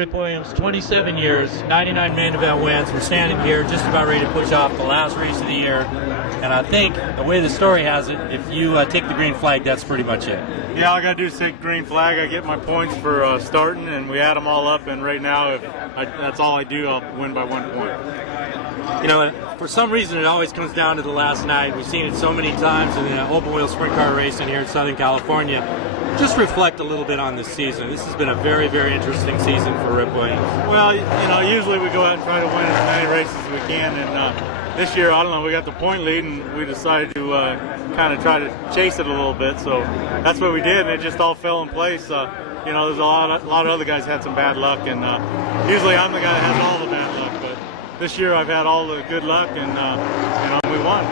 Rip Williams, 27 years, 99 main event wins. We're standing here just about ready to push off the last race of the year. And I think the way the story has it, if you take the green flag, that's pretty much it. Yeah, all I got to do is take the green flag. I get my points for starting, and we add them all up. And right now, if that's all I do, I'll win by 1 point. You know, for some reason, it always comes down to the last night. We've seen it so many times in the open wheel sprint car racing here in Southern California. Just reflect a little bit on this season. This has been a very, very interesting season for Rip Williams. Well, you know, usually we go out and try to win as many races as we can, and this year, I don't know, we got the point lead, and we decided to kind of try to chase it a little bit. So that's what we did, and it just all fell in place. You know, there's a lot of other guys had some bad luck, and usually I'm the guy that has all the bad luck, but this year I've had all the good luck, and you know, we won.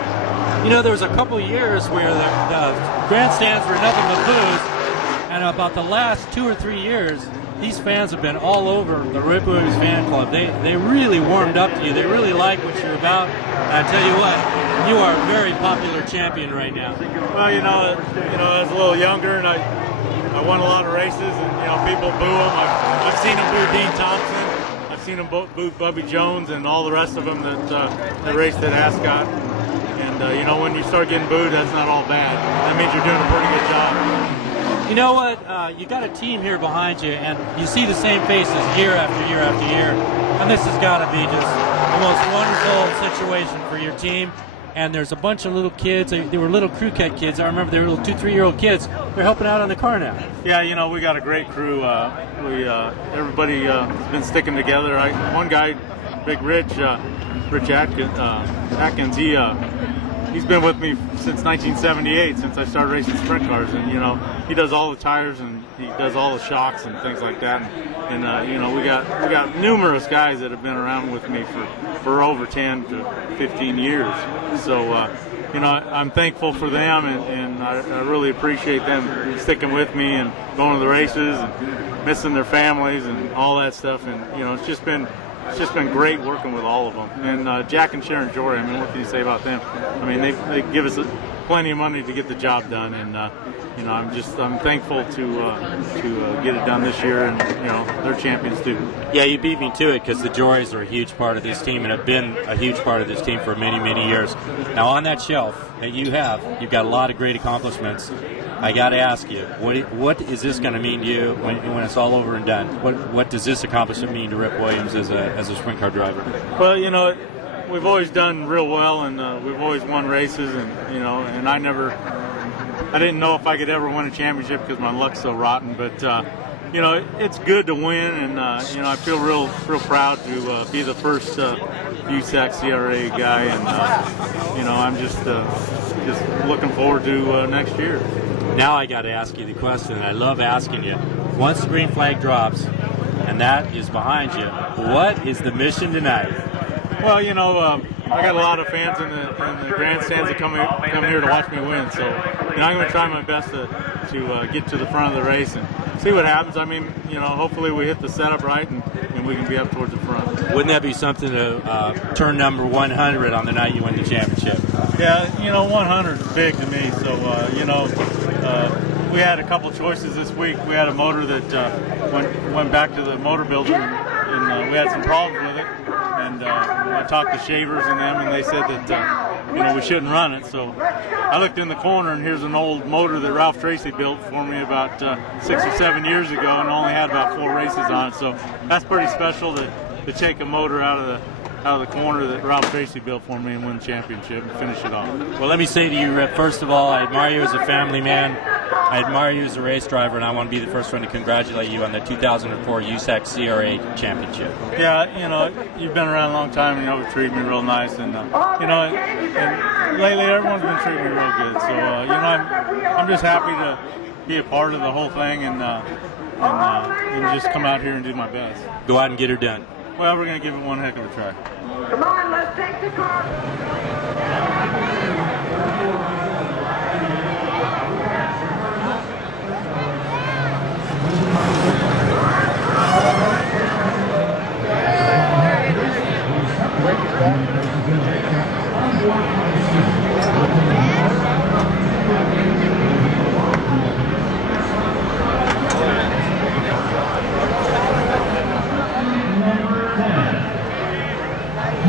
You know, there was a couple of years where the grandstands were nothing but booze. And about the last 2 or 3 years, these fans have been all over the Rip Williams fan club. They really warmed up to you. They really like what you're about. And I tell you what, you are a very popular champion right now. Well, you know, I was a little younger, and I won a lot of races, and you know, people boo them. I've seen them boo Dean Thompson. I've seen them boo Bubby Jones and all the rest of them that raced at Ascot. And you know, when you start getting booed, that's not all bad. That means you're doing a pretty good job. You know what? You got a team here behind you, and you see the same faces year after year after year. And this has got to be just the most wonderful situation for your team. And there's a bunch of little kids. They were little crew cut kids. I remember they were little 2-3-year-old kids. They're helping out on the car now. Yeah, you know, we got a great crew. Everybody has been sticking together. One guy, Big Rich Atkins, he's been with me since 1978, since I started racing sprint cars, and you know, he does all the tires and he does all the shocks and things like that. And you know, we got numerous guys that have been around with me for over 10 to 15 years. So you know, I'm thankful for them, and I really appreciate them sticking with me and going to the races and missing their families and all that stuff. And you know, it's just been great working with all of them. And Jack and Sharon Jory, I mean, what can you say about them? I mean, they give us plenty of money to get the job done, and you know, I'm thankful to get it done this year, and you know, they're champions too. Yeah, you beat me to it, because the Jorys are a huge part of this team and have been a huge part of this team for many, many years. Now, on that shelf that you've got a lot of great accomplishments. I got to ask you, what is this going to mean to you when it's all over and done? What does this accomplishment mean to Rip Williams as a sprint car driver? Well, you know, we've always done real well, and we've always won races, and you know, and I didn't know if I could ever win a championship because my luck's so rotten. But you know, it's good to win, and you know, I feel real proud to be the first USAC CRA guy, and you know, I'm just looking forward to next year. Now I got to ask you the question, and I love asking you. Once the green flag drops, and that is behind you, what is the mission tonight? Well, you know, I got a lot of fans in the grandstands that come here to watch me win. So, you know, I'm going to try my best to get to the front of the race and see what happens. I mean, you know, hopefully we hit the setup right and we can be up towards the front. Wouldn't that be something to turn number 100 on the night you win the championship? Yeah, you know, 100 is big to me. So, you know, we had a couple choices this week. We had a motor that went back to the motor builder, and we had some problems with it. And I talked to Shavers and them, and they said that you know, we shouldn't run it. So I looked in the corner, and here's an old motor that Ralph Tracy built for me about 6 or 7 years ago, and only had about 4 races on it. So that's pretty special to take a motor out of the corner that Ralph Tracy built for me and win the championship and finish it off. Well, let me say to you, Rip, first of all, I admire you as a family man. I admire you as a race driver, and I want to be the first one to congratulate you on the 2004 USAC CRA championship. Yeah, you know, you've been around a long time, and you always treat me real nice, and you know, and lately everyone's been treating me real good. So you know, I'm just happy to be a part of the whole thing, and just come out here and do my best. Go out and get her done. Well, we're going to give it one heck of a try. Come on, let's take the car.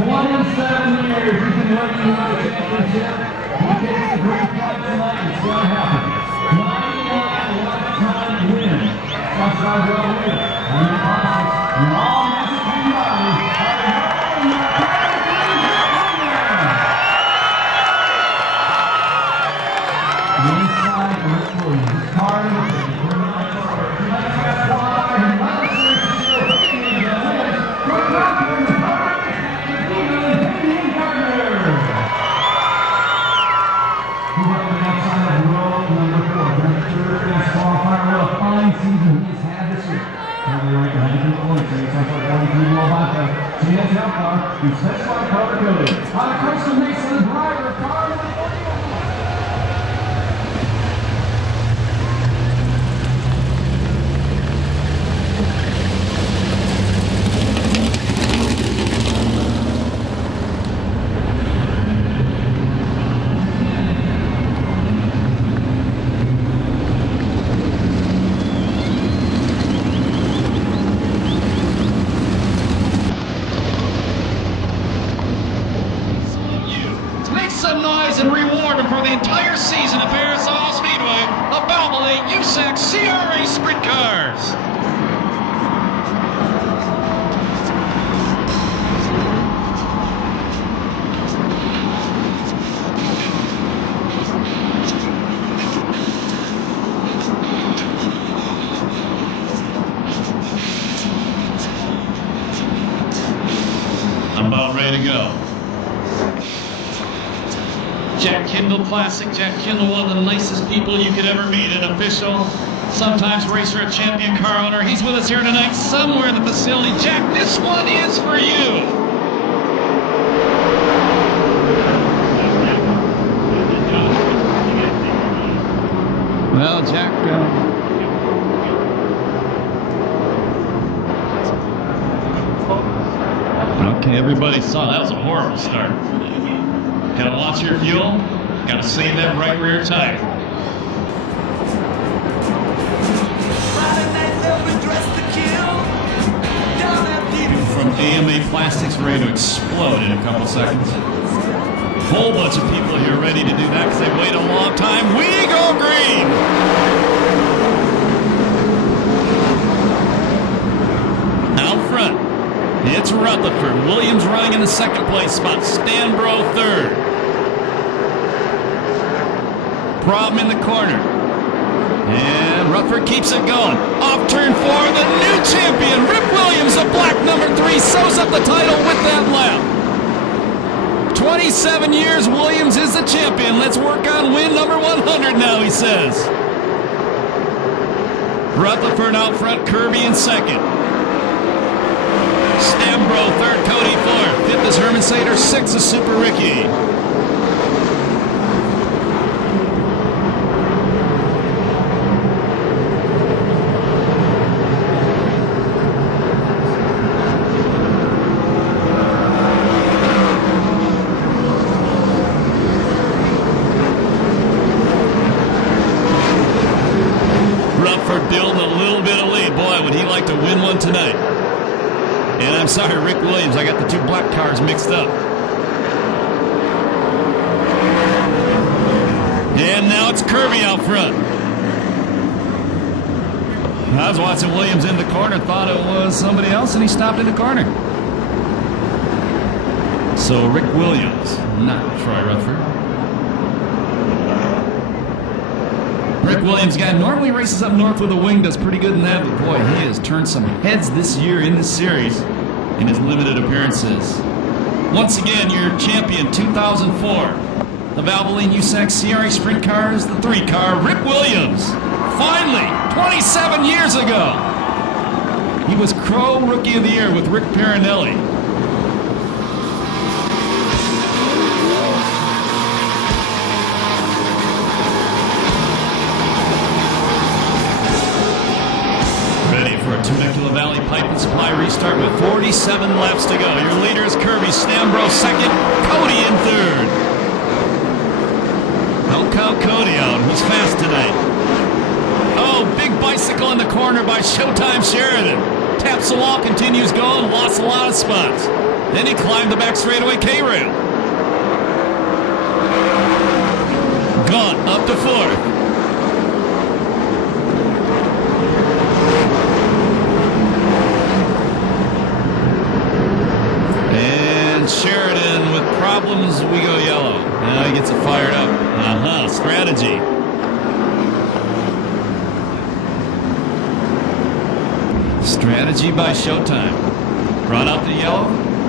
27 years he's been waiting for the championship. He takes the great flight tonight. It's going to happen. 99 lifetime wins. That's our real winner. And the classics and all Mexican riders are running the Perris inside Rick Williams. Car number 3. Some noise and reward him for the entire season at Perris Auto Speedway, the Valvoline USAC CRA Sprint Cars. I'm about ready to go. Jack Kindoll Classic. Jack Kindoll, one of the nicest people you could ever meet, an official, sometimes racer, a champion car owner. He's with us here tonight somewhere in the facility. Jack, this one is for you. Well, Jack, okay, everybody saw that was a horrible start. Gotta watch your fuel, gotta save that right rear tire. From AMA Plastics ready to explode in a couple seconds. Whole bunch of people here ready to do that because they wait a long time. We go green! Out front, it's Rutherford. Williams running in the second place spot. Stanbro third. Problem in the corner. And Rutherford keeps it going. Off turn 4, the new champion, Rick Williams, a black number 3, sews up the title with that lap. 27 years, Williams is the champion. Let's work on win number 100 now, he says. Rutherford out front, Kirby in second. Stambro third, Cody fourth. Fifth is Herman Sater, sixth is Super Ricky. Rutherford building a little bit of lead. Boy, would he like to win one tonight. And I'm sorry, Rick Williams, I got the two black cars mixed up. And now it's Kirby out front. I was watching Williams in the corner, thought it was somebody else, and he stopped in the corner. So Rick Williams, not Troy Rutherford. Rick Williams, guy normally races up north with a wing, does pretty good in that, but boy, he has turned some heads this year in this series in his limited appearances. Once again, your champion, 2004, the Valvoline USAC CRA Sprint Cars, the 3-car, Rick Williams. Finally, 27 years ago, he was Crow Rookie of the Year with Rick Parinelli. Temecula Valley Pipe and Supply restart with 47 laps to go. Your leader is Kirby. Stambro second, Cody in third. Don't count Cody out. He's fast tonight. Oh, big bicycle in the corner by Showtime Sheridan. taps the wall, continues going, lost a lot of spots. Then he climbed the back straightaway K-rail. Gone up to fourth. And Sheridan with problems, we go yellow. Now he gets it fired up. Strategy. Strategy by Showtime. Brought out the yellow,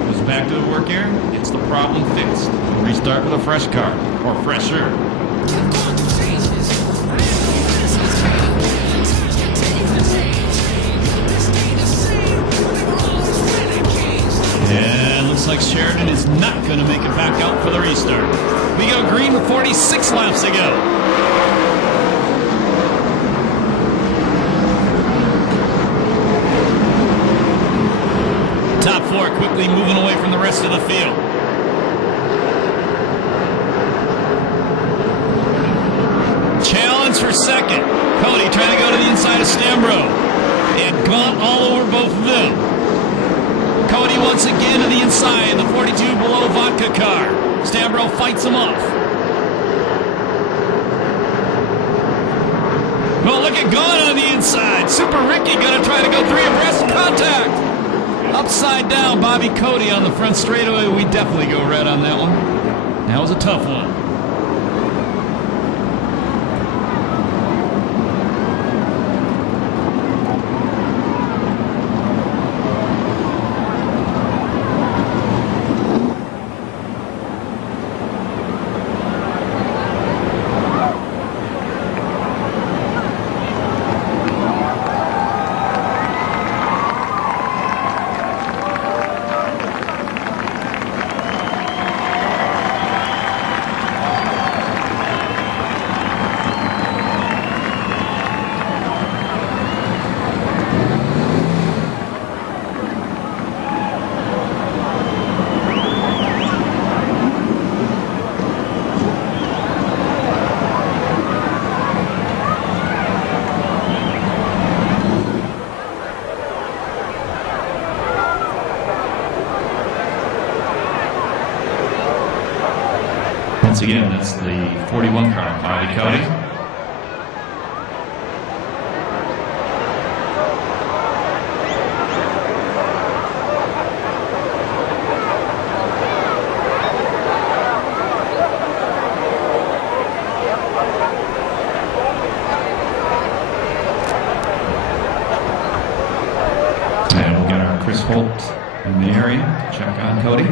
goes back to the work area, gets the problem fixed. Restart with a fresh car, or fresher. And looks like Sheridan is not going to make it back out for the restart. We go green with 46 laps to go. Top four quickly moving away from the rest of the field. Challenge for second. Cody trying to go to the inside of Stambro. And gone all over both of them. Cody once again to the inside, the 42 below vodka car. Stambro fights him off. Well, look at Gone on the inside. Super Ricky gonna try to go three abreast contact. Upside down, Bobby Cody on the front straightaway. We definitely go red on that one. That was a tough one. Once again, that's the 41 car, Bobby Cody. And we'll get our Chris Holt in the area to check on Cody.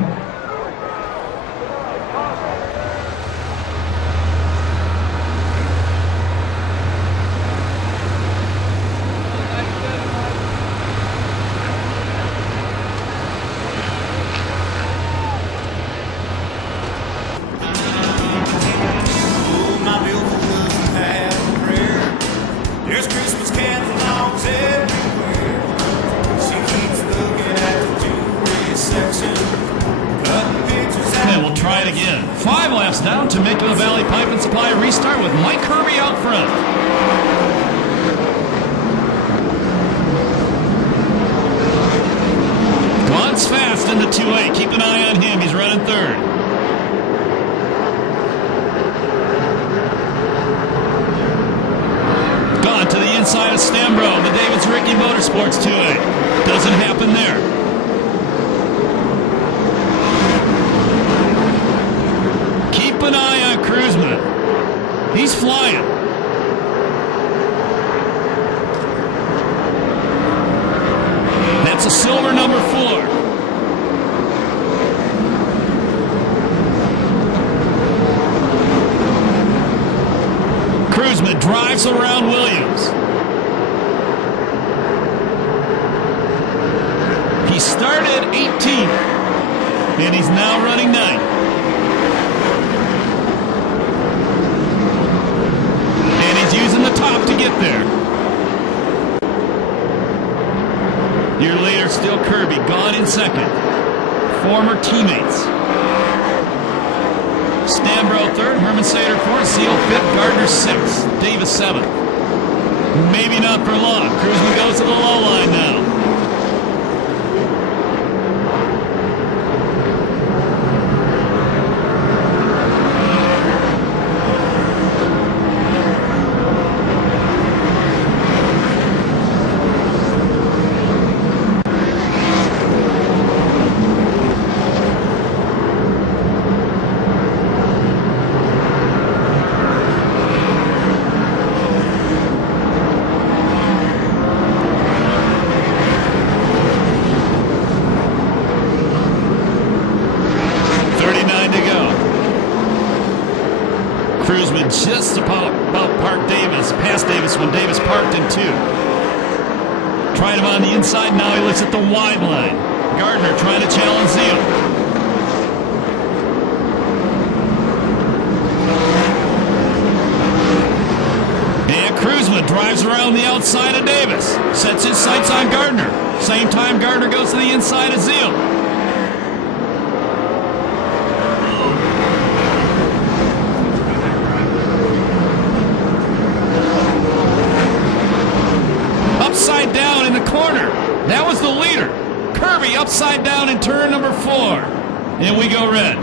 Down to Temecula Valley Pipe and Supply restart with Mike Kirby out front. Gone's fast in the 2-8. Keep an eye on him. He's running third. Gone to the inside of Stambro. The David's Ricky Motorsports 2-8. Doesn't happen there. Keep an eye on Cruzman. He's flying. That's a silver number 4. Cruzman drives around Williams. He started 18th, and he's now running 9th. Using the top to get there. Year later, still Kirby, Gone in second. Former teammates. Stambro third, Herman Sater fourth, Seal fifth, Gardner sixth, Davis seventh. Maybe not for long. Cruzman goes to the low line now. Cruzman just about parked Davis, past Davis when Davis parked in 2. Trying him on the inside, now he looks at the wide line. Gardner trying to challenge Zeal. And Cruzman drives around the outside of Davis. Sets his sights on Gardner. Same time Gardner goes to the inside of Zeal. Upside down in the corner. That was the leader. Kirby upside down in turn number 4. And we go red.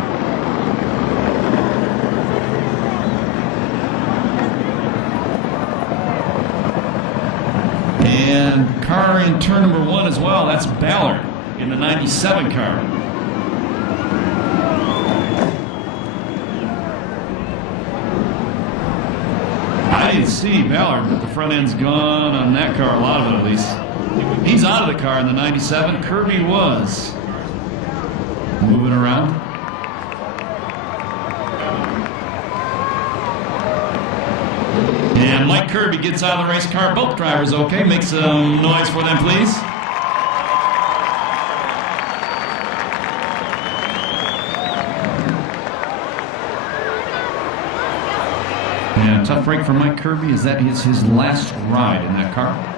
And car in turn number 1 as well. That's Ballard in the 97 car. I didn't see Ballard, but the front end's gone on that car, a lot of it at least. He's out of the car in the 97. Kirby was moving around. And Mike Kirby gets out of the race car. Both drivers okay. Make some noise for them, please. Yeah, tough break for Mike Kirby, as that is his last ride in that car.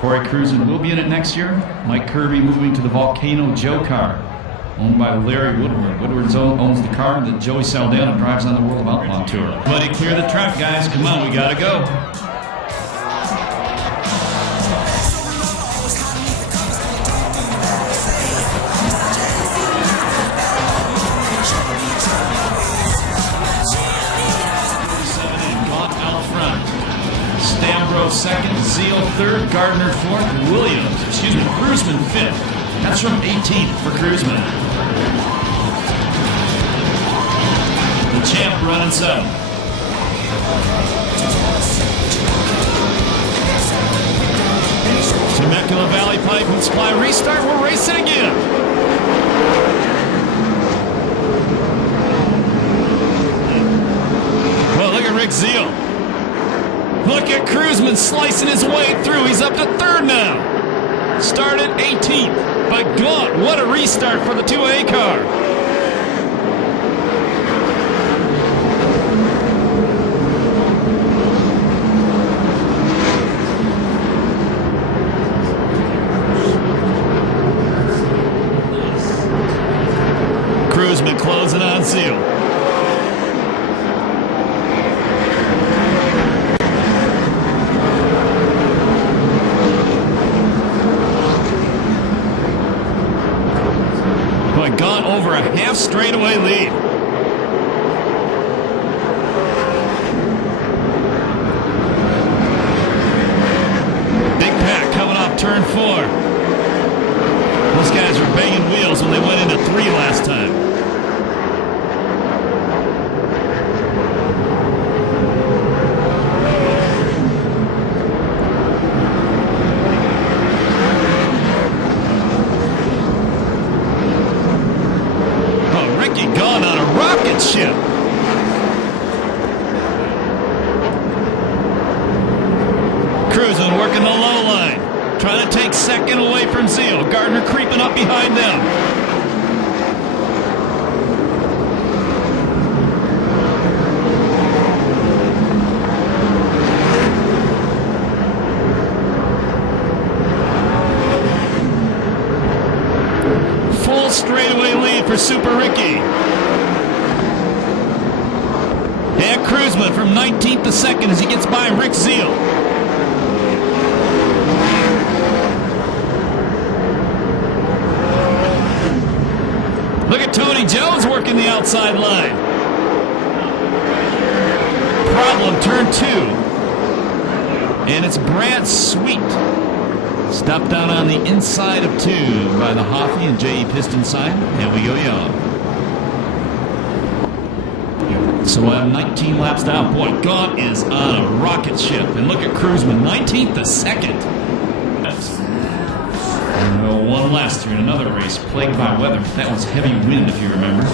Corey Cruzan will be in it next year. Mike Kirby moving to the Volcano Joe car, owned by Larry Woodward. Woodward owns the car that Joey Saldana drives on the World of Outlaw Tour. Buddy, clear the track, guys. Come on, we gotta go. Stambro second, Zeal third, Gardner fourth, Cruzman fifth. That's from 18th for Cruzman. The champ running 7. Temecula Valley Pipe and Supply restart. We're racing again. Well, look at Rick Zeal. Look at Cruzman slicing his way through. He's up to 3rd now. Started 18th. But God, what a restart for the 2A car. Cruzman closing on Zeal. Gone over a half straightaway lead. Big pack coming off turn 4. Those guys were banging wheels when they went into 3 last time. Gone on a rocket ship. Cruzan working the low line, trying to take second away from Zeal. Gardner creeping up behind them. Full straightaway lead for Super Ricky. And Cruzman from 19th to 2nd as he gets by Rick Zeal. Look at Tony Jones working the outside line. Problem, turn 2. And it's Brad Sweet. Stopped down on the inside of 2 by the Hoffy and J.E. Piston side. And we go young. So 19 laps down. Boy, Gaunt is on a rocket ship. And look at Cruzman, 19th to 2nd. One last year in another race plagued by weather. That was heavy wind, if you remember.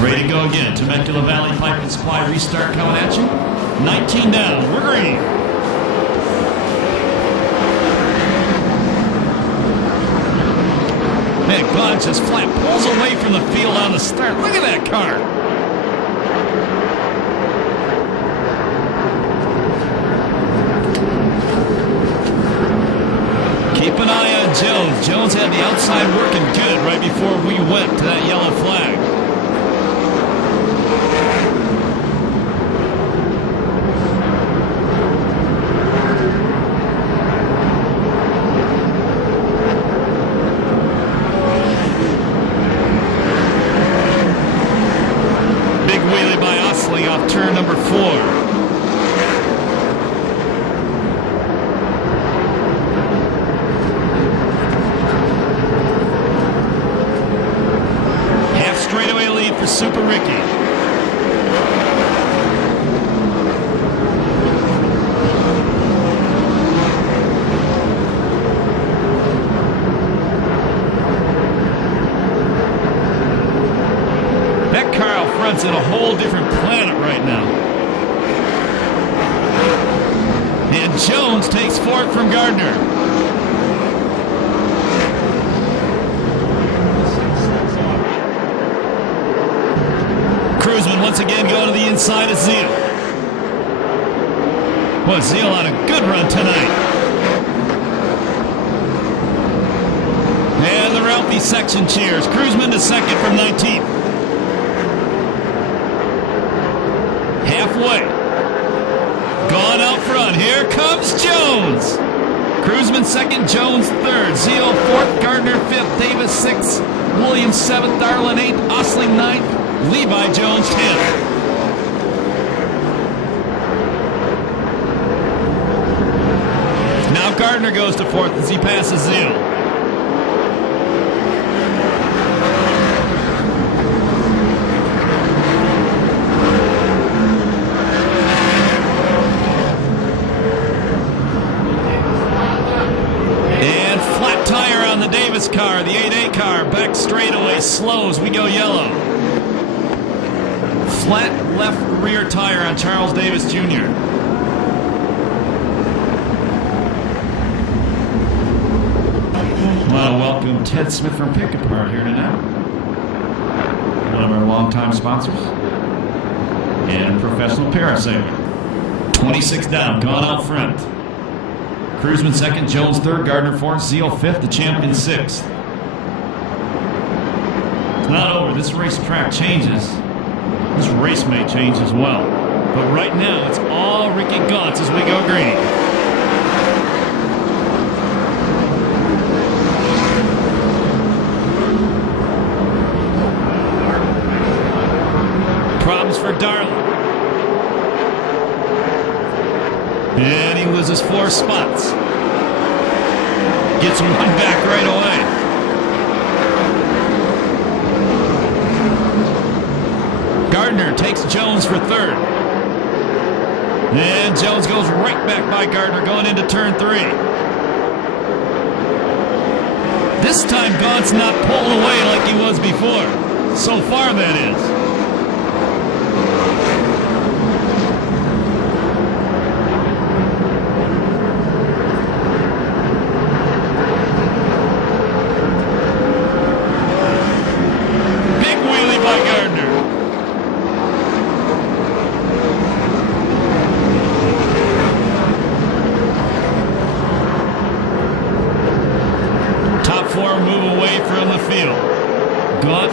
Ready to go again. Temecula Valley Pipe and Supply restart coming at you. 19 down. We're green. Man, Gaunt just flat pulls away from the field on the start. Look at that car. Keep an eye on Jones. Jones had the outside working good right before we went to that yellow flag. Big wheelie by Osling off turn number 4. For Super Ricky. That car out front's in a whole different planet right now. And Jones takes fourth from Gardner. Cruzman once again going to the inside of Zeal. Boy, Zeal on a good run tonight. And the Ralphie section cheers. Cruzman to second from 19th. Halfway. Gone out front. Here comes Jones. Cruzman second, Jones third. Zeal fourth, Gardner fifth, Davis sixth, Williams seventh, Darlin eighth, Osling ninth. Levi Jones 10th. Now Gardner goes to fourth as he passes Zeal. And flat tire on the Davis car, the 8A car, back straightaway, slows, we go yellow. Flat left rear tire on Charles Davis Jr. I want to welcome Ted Smith from Pick Apart here tonight. One of our longtime sponsors. And a professional parasailor. 26 down, gone out front. Cruzman second, Jones third, Gardner fourth, Zeal fifth, the champion sixth. It's not over. This racetrack changes. This race may change as well. But right now, it's all Ricky Gaunt as we go green. Problems for Darlin. And he loses 4 spots. Gets one back right away. Gardner takes Jones for third. And Jones goes right back by Gardner going into turn 3. This time Gaunt's not pulling away like he was before. So far, that is.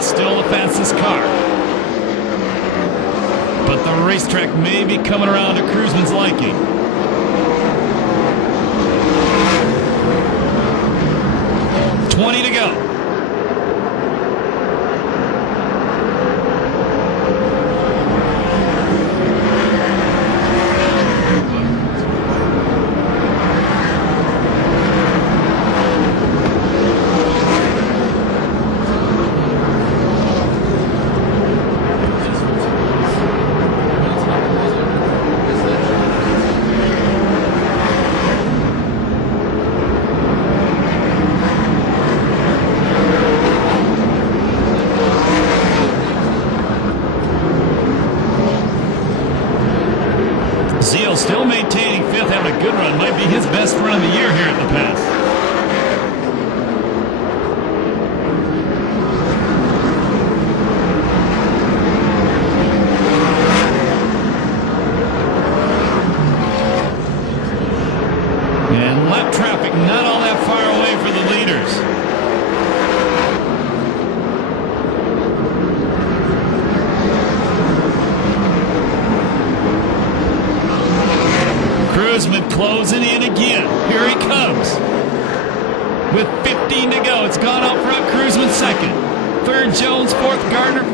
Still the fastest car. But the racetrack may be coming around to Cruzman's liking. $20 to go.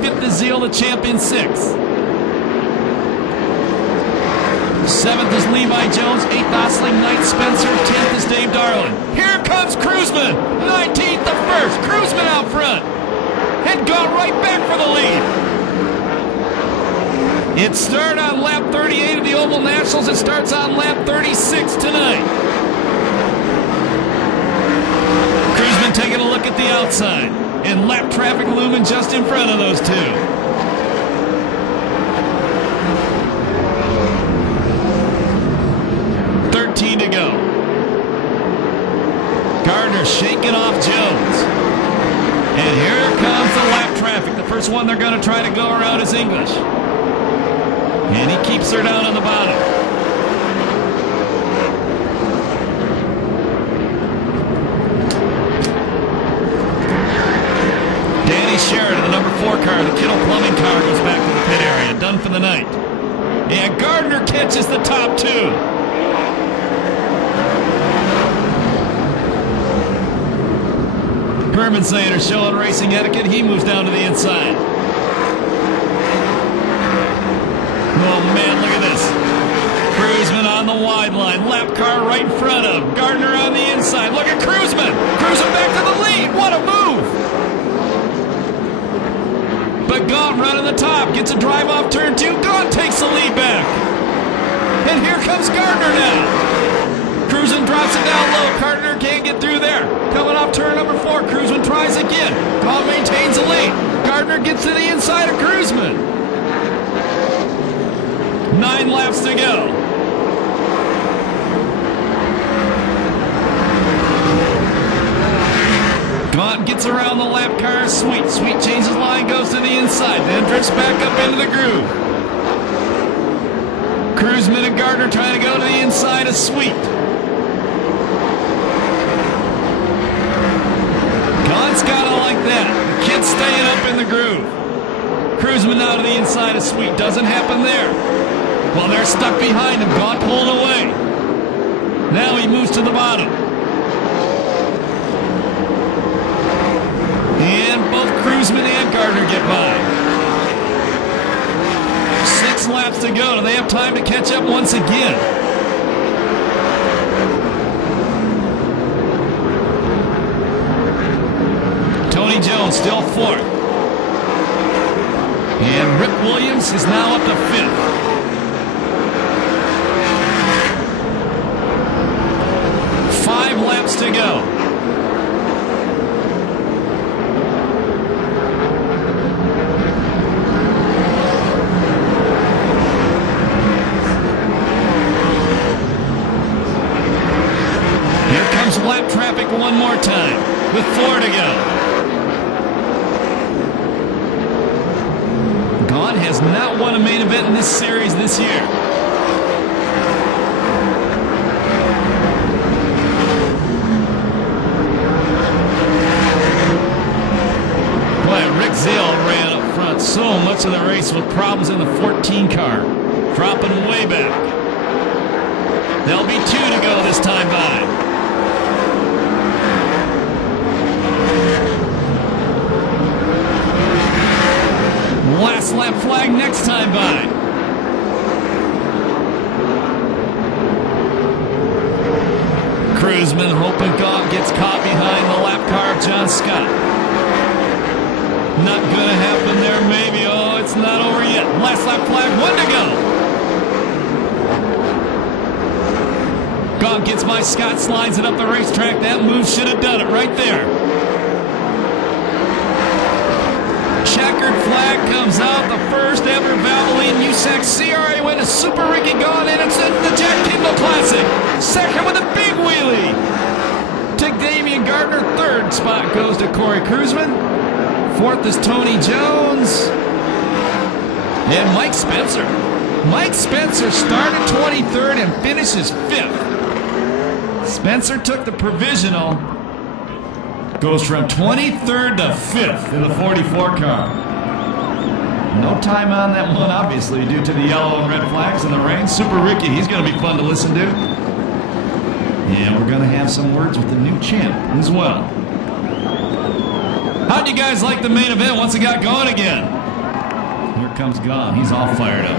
5th is Zeal, the champ, in 6th. 7th is Levi Jones, 8th Osling Knight Spencer, 10th is Dave Darlin. Here comes Cruzman, 19th the first. Cruzman out front. Had gone right back for the lead. It started on lap 38 of the Oval Nationals. It starts on lap 36 tonight. Cruzman taking a look at the outside. And lap traffic looming just in front of those two. To go. Gardner shaking off Jones. And here comes the lap traffic. The first one they're going to try to go around is English. And he keeps her down on the bottom. Danny Sheridan, the number 4 car, the Kindoll Plumbing car, goes back to the pit area. Done for the night. And Gardner catches the top 2. Herman Zander showing racing etiquette. He moves down to the inside. Oh man, look at this. Cruzman on the wide line. Lap car right in front of him. Gardner on the inside. Look at Cruzman. Cruzman back to the lead. What a move. But Gaunt running the top. Gets a drive off turn 2. Gaunt takes the lead back. And here comes Gardner now. Cruzman drops it down low. Gardner can't get through there. Coming off turn number 4. Cruzman tries again. Gaunt maintains the lead. Gardner gets to the inside of Cruzman. 9 laps to go. Gaunt gets around the lap car. Sweet. Sweet changes line, goes to the inside. Then drifts back up into the groove. Cruzman and Gardner trying to go to the inside of Sweet. Gaunt's got it like that. The kid's staying up in the groove. Cruzman now to the inside of Sweet. Doesn't happen there. Well, they're stuck behind him. Gaunt pulled away. Now he moves to the bottom. And both Cruzman and Gardner get by. 6 laps to go. Do they have time to catch up once again? Tony Jones still 4th. And Rick Williams is now up to 5th. Laps to go. Here comes lap traffic one more time with 4 to go. Gaunt has not won a main event in this series this year. Zeal ran up front so much of the race with problems in the 14 car. Dropping way back. There'll be 2 to go this time by. Last lap flag next time by. Cruzman hoping Gaunt gets caught behind the lap car of John Scott. Not going to happen there, maybe. Oh, it's not over yet. Last lap flag, 1 to go. Gaunt gets by Scott, slides it up the racetrack. That move should have done it right there. Checkered flag comes out. The first ever Valvoline USAC CRA win to Super Ricky Gaunt, and it's in the Jack Kindoll Classic. Second with a big wheelie. To Damian Gardner. 3rd spot goes to Corey Cruzman. 4th is Tony Jones. And Mike Spencer. Mike Spencer started 23rd and finishes 5th. Spencer took the provisional. Goes from 23rd to 5th in the 44 car. No time on that one, obviously, due to the yellow and red flags and the rain. Super Ricky, he's going to be fun to listen to. And we're going to have some words with the new champ as well. How'd you guys like the main event once it got going again? Here comes Gunn. He's all fired up.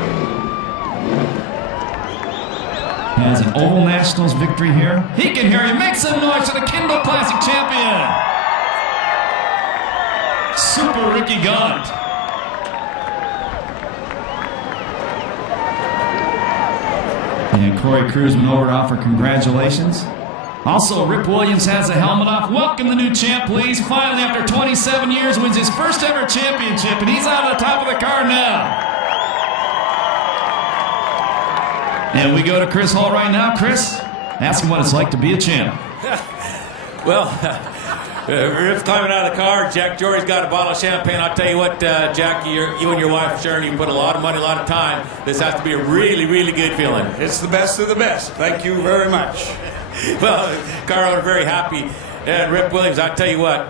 Has an Oval Nationals victory here. He can hear you. Make some noise for the Kindoll Classic champion, Super Ricky Gunn. And Corey Cruz went over to offer congratulations. Also, Rip Williams has a helmet off. Welcome the new champ, please. Finally, after 27 years, wins his first ever championship, and he's out on the top of the car now. And we go to Chris Hall right now. Chris, ask him what it's like to be a champ. Well, Rip's climbing out of the car. Jack Jory's got a bottle of champagne. I'll tell you what, Jack, you and your wife, Sharon, you put a lot of money, a lot of time. This has to be a really, really good feeling. It's the best of the best. Thank you very much. Well, Carl, we're very happy. And Rip Williams, I'll tell you what,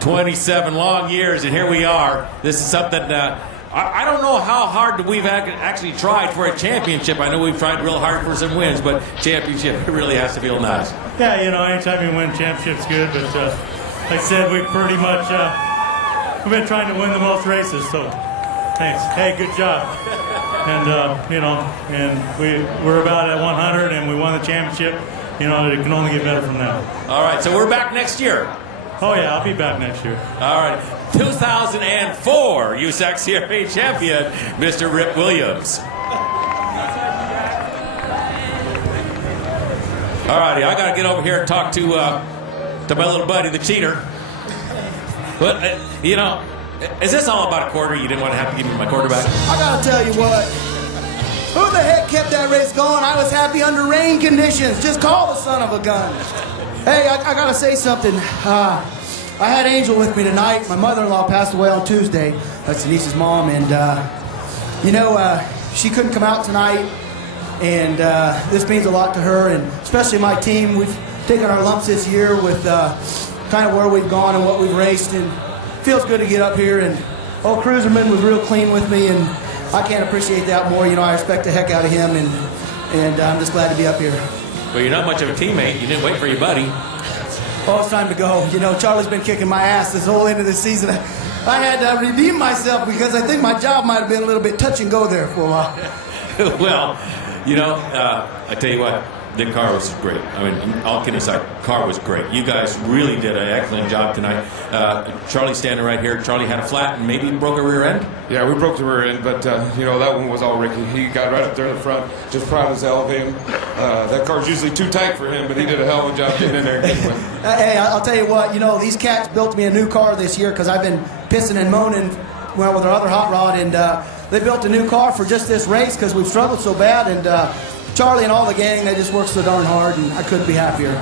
27 long years, and here we are. This is something, I don't know how hard we've actually tried for a championship. I know we've tried real hard for some wins, but championship really has to feel nice. Yeah, you know, anytime you win championship's good, but like I said, we pretty much, we've been trying to win the most races, so thanks. Hey, good job. And, you know, and we're about at 100, and we won the championship. You know, it can only get better from that. All right, so we're back next year. Oh, yeah, I'll be back next year. All right, 2004 USAC CRA champion, Mr. Rip Williams. All righty, I got to get over here and talk to my little buddy, the cheater. But, you know, is this all about a quarter? You didn't want to have to give me my quarterback? I gotta tell you what, who the heck kept that race going? I was happy under rain conditions. Just call the son of a gun. Hey, I gotta say something. I had Angel with me tonight. My mother-in-law passed away on Tuesday. That's Denise's mom, and you know, she couldn't come out tonight, and this means a lot to her, and especially my team. We've taken our lumps this year with kind of where we've gone and what we've raced, and it feels good to get up here. And old Cruiserman was real clean with me, and I can't appreciate that more. You know, I respect the heck out of him, and I'm just glad to be up here. Well, you're not much of a teammate. You didn't wait for your buddy. Oh, it's time to go. You know, Charlie's been kicking my ass this whole end of the season. I had to redeem myself because I think my job might have been a little bit touch and go there for a while. Well, you know, I tell you what, the car was great. I mean, all kidding aside, car was great. You guys really did an excellent job tonight. Charlie's standing right here. Charlie had a flat and maybe broke a rear end. Yeah, we broke the rear end, but you know, that one was all Ricky. He got right up there in the front, just proud as hell of him. That car's usually too tight for him, but he did a hell of a job getting in there and getting with. Hey, I'll tell you what, you know, these cats built me a new car this year because I've been pissing and moaning well with our other hot rod, and they built a new car for just this race because we've struggled so bad, and Charlie and all the gang, they just worked so darn hard, and I couldn't be happier.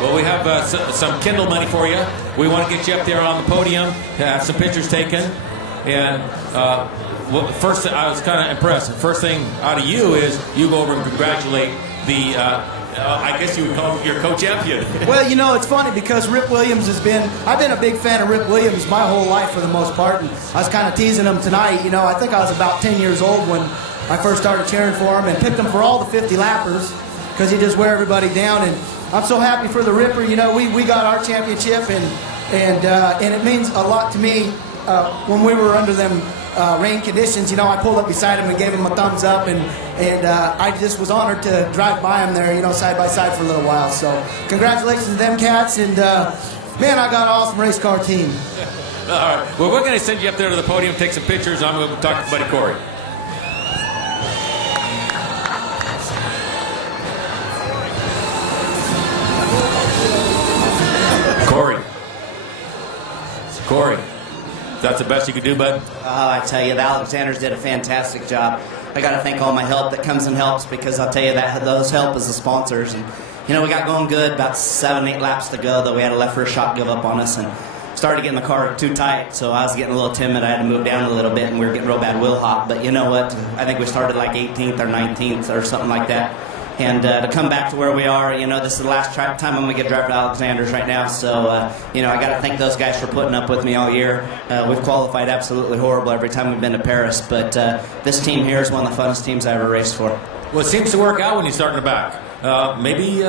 Well, we have some Kindoll money for you. We want to get you up there on the podium, have some pictures taken. And well, first, I was kind of impressed. The first thing out of you is you go over and congratulate the, I guess you would call him your co-champion. Well, you know, it's funny because Rip Williams I've been a big fan of Rip Williams my whole life for the most part, and I was kind of teasing him tonight. You know, I think I was about 10 years old when I first started cheering for him and picked him for all the 50 lappers because he just wear everybody down. And I'm so happy for the Ripper. You know, we got our championship, and it means a lot to me. When we were under them rain conditions, you know, I pulled up beside him and gave him a thumbs up, and I just was honored to drive by him there, you know, side by side for a little while. So congratulations to them cats, and man, I got an awesome race car team. All right. Well, we're going to send you up there to the podium, take some pictures. I'm going to talk to Buddy Corey. Corey, that's the best you could do, bud? I tell you, the Alexanders did a fantastic job. I got to thank all my help that comes and helps, because I'll tell you that those help is the sponsors. And you know, we got going good, about 7-8 laps to go, though we had a left rear shock give up on us and started getting the car too tight, so I was getting a little timid. I had to move down a little bit, and we were getting real bad wheel hop. But you know what? I think we started like 18th or 19th or something like that. And to come back to where we are, you know, this is the last time I'm going to get driving to Alexander's right now. So, you know, I got to thank those guys for putting up with me all year. We've qualified absolutely horrible every time we've been to Perris. But this team here is one of the funnest teams I ever raced for. Well, it seems to work out when you start in the back. maybe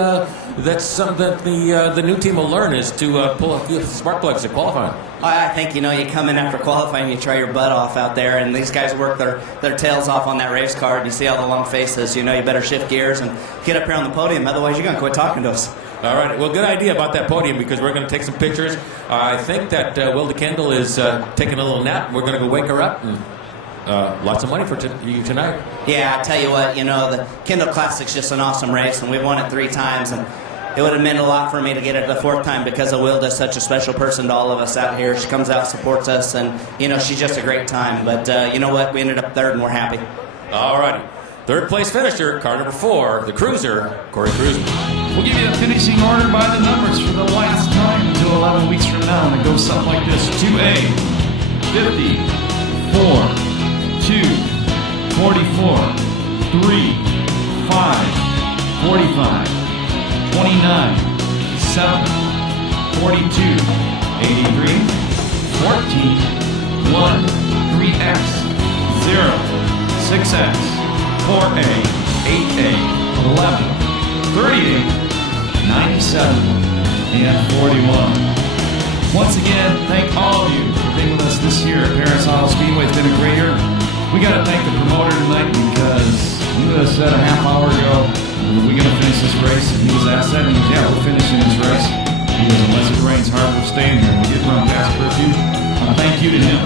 that's something that the new team will learn is to pull a few spark plugs at qualifying. I think, you come in after qualifying, you try your butt off out there, and these guys work their tails off on that race car, and you see all the long faces. You better shift gears and get up here on the podium, otherwise you're going to quit talking to us. All right. Well, good idea about that podium because we're going to take some pictures. I think that Wilda Kindoll is taking a little nap. We're going to go wake her up and lots of money for you tonight. Yeah, I tell you what, the Kindoll Classic's just an awesome race, and we've won it 3 times, and it would have meant a lot for me to get it the 4th time because Wilda's such a special person to all of us out here. She comes out, supports us, and, she's just a great time. But you know what? We ended up 3rd, and we're happy. All righty. 3rd place finisher, car number 4, the Cruiser, Corey Cruzman. We'll give you the finishing order by the numbers for the last time until 11 weeks from now, and it goes something like this. 2A, 50, 4, 2, 44, 3, 5, 45, 29, 7, 42, 83, 14, 1, 3X, 0, 6X, 4A, 8A, 11, 38, 97, and 41. Once again, thank all of you for being with us this year at Perris Auto Speedway. It's been a great year. We got to thank the promoter tonight because we would have said a half hour ago, we're going to finish this race, and he was asked that, and he goes, yeah, we're finishing this race. He goes, unless it rains hard, we'll stay in here. We did run past curfew. Thank you to him.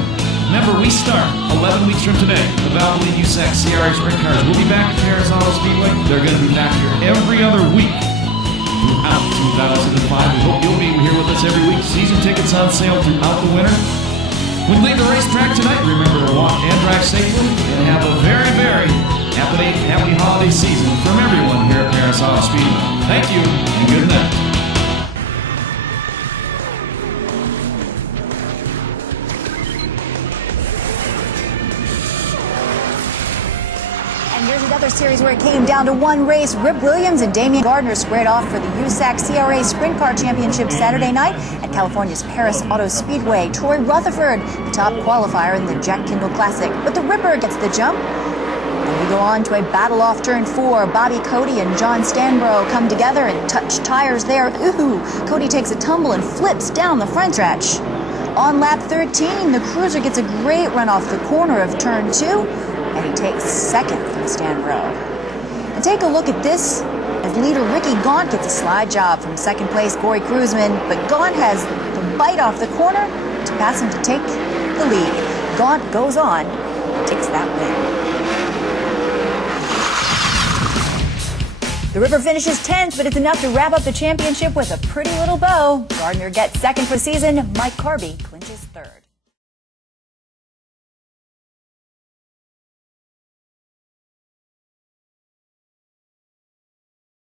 Remember, we start 11 weeks from today. The Valvoline USAC CRA Sprint Cars will be back at Perris Auto Speedway. They're going to be back here every other week throughout 2005. We hope you'll be here with us every week. Season tickets on sale throughout the winter. When we leave the racetrack tonight, remember to walk and drive safely and have a very, very happy holiday season from everyone here at Perris Auto Speedway. Thank you and good night. Here's another series where it came down to one race. Rip Williams and Damian Gardner squared off for the USAC CRA Sprint Car Championship Saturday night at California's Perris Auto Speedway. Troy Rutherford, the top qualifier in the Jack Kindoll Classic. But the Ripper gets the jump. And we go on to a battle off turn 4. Bobby Cody and John Stanbro come together and touch tires there. Ooh, Cody takes a tumble and flips down the front stretch. On lap 13, the Cruiser gets a great run off the corner of turn 2. And he takes 2nd from Stanbro. And take a look at this as leader Ricky Gaunt gets a slide job from 2nd place Corey Cruzman, but Gaunt has the bite off the corner to pass him to take the lead. Gaunt goes on, takes that win. The Ripper finishes 10th, but it's enough to wrap up the championship with a pretty little bow. Gardner gets 2nd for the season. Mike Carby clinches 3rd.